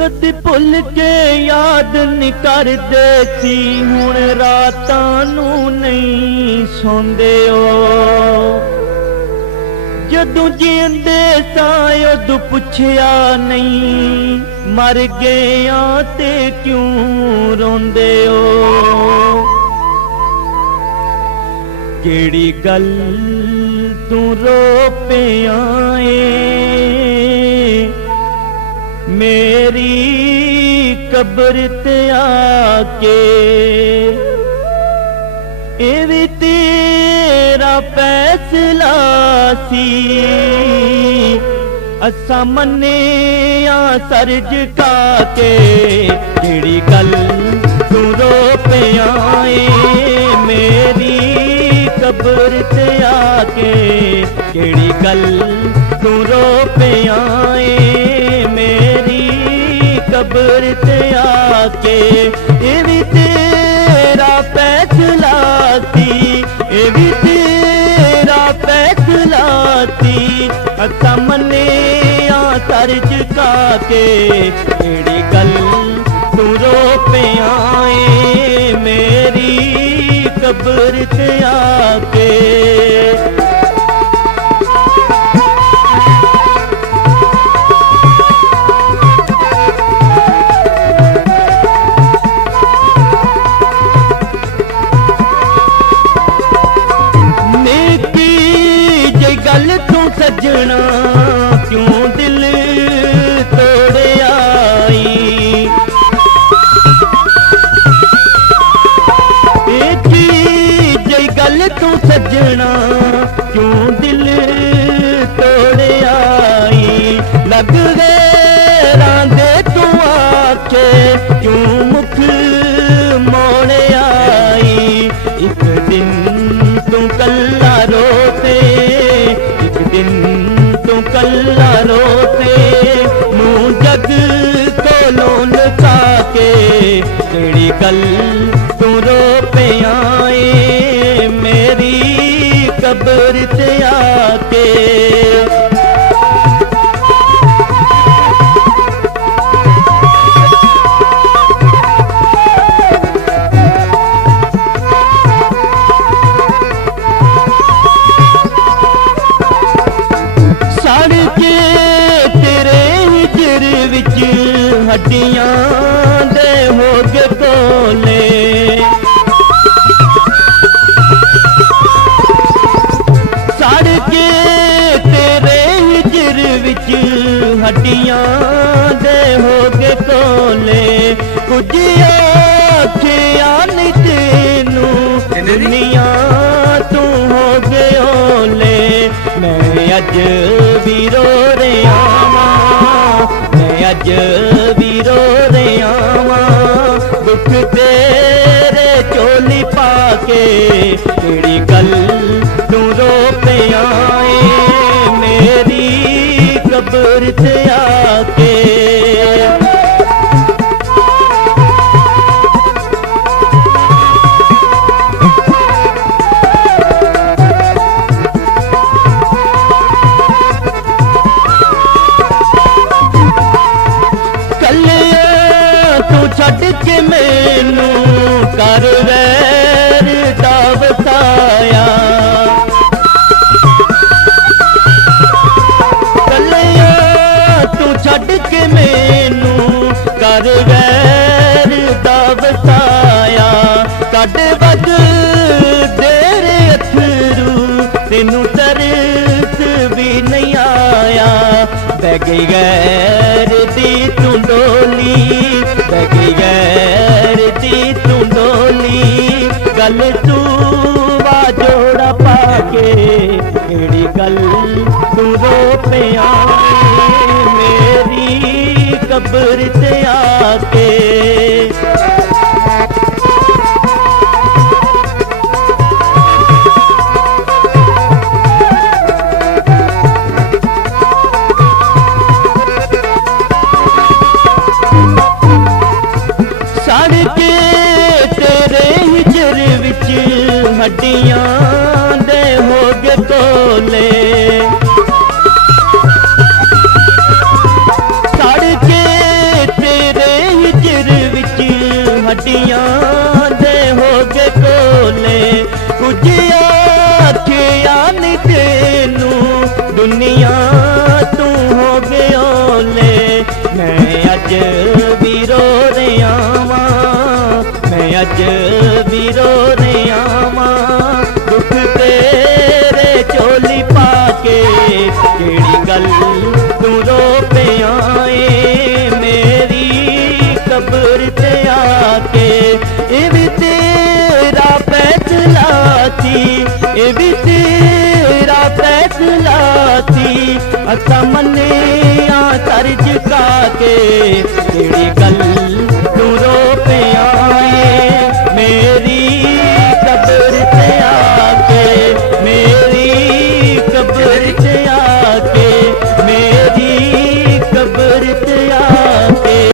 कदी भुल के याद नहीं करदे सी, हुण रातां नूं नहीं सौंदे ओ। जदों जींदे सां उदों पुछया नहीं, मर गया ते क्यों रोंदे ओ। केड़ी गल तू रो पिया मेरी कब्र ते आके, ए भी तेरा फैसला सी। असा मन्ने सर झुका के, केड़ी गल तू रो पिया मेरी कब्र ते आके, केड़ी गल तू रो पिया मेरी कब्र ते आके। ये भी तेरा फैसला सी, ये भी तेरा फैसला सी। असा मन्ने सर झुका के, केड़ी गल तू रो पिया मेरी कब्र ते आके। गल तू सजना क्यों दिल तोड़ आई, एक जी गल तू सजना क्यों दिल तोड़ आई। लग गए रांदे तू आके क्यों मुख मोड़ आई। एक दिन तू कल्ला रोते, तू कल्ला रोते मुँह जग को लोन के, केड़ी गल तू रो पिया मेरी कब्र ते आके। हड्डियां दे हो गए कोले, सड़ के तेरे हिजर विच हड्डियां दे हो गए कोले। कुछ आखिया नहीं तेनू दुनिया तू हो गए ओले। मैं अज भी रो रहा वां, मैं अज भी रो रहा वां, दुख तेरे चोली पाके, केड़ी गल तू रो पिया मेरी कब्र ते आके। छड़ के मैनू कर वैर दा वसाया, कलिया तू छड़ के मैनू कर वैर दा वसाया। कड वज तेरे अथरू तेनू तरस भी नहीं आया। बह गई गैर दी तू डोली, बगी गैर दी तू डोली, गल तू जोड़ा पाके, केड़ी गल तू रो पिया मेरी कब्र ते आके। हड्डियां दे हो गए कोले, सड़ के अज भी रो रहा वां, मैं अज भी रो रहा वां। दुख तेरे झोली पाके केड़ी गल तू रो पिया ए, मेरी कब्र ते आके। ए भी तेरा फैसला थी, ए भी तेरा फैसला थी, असा मने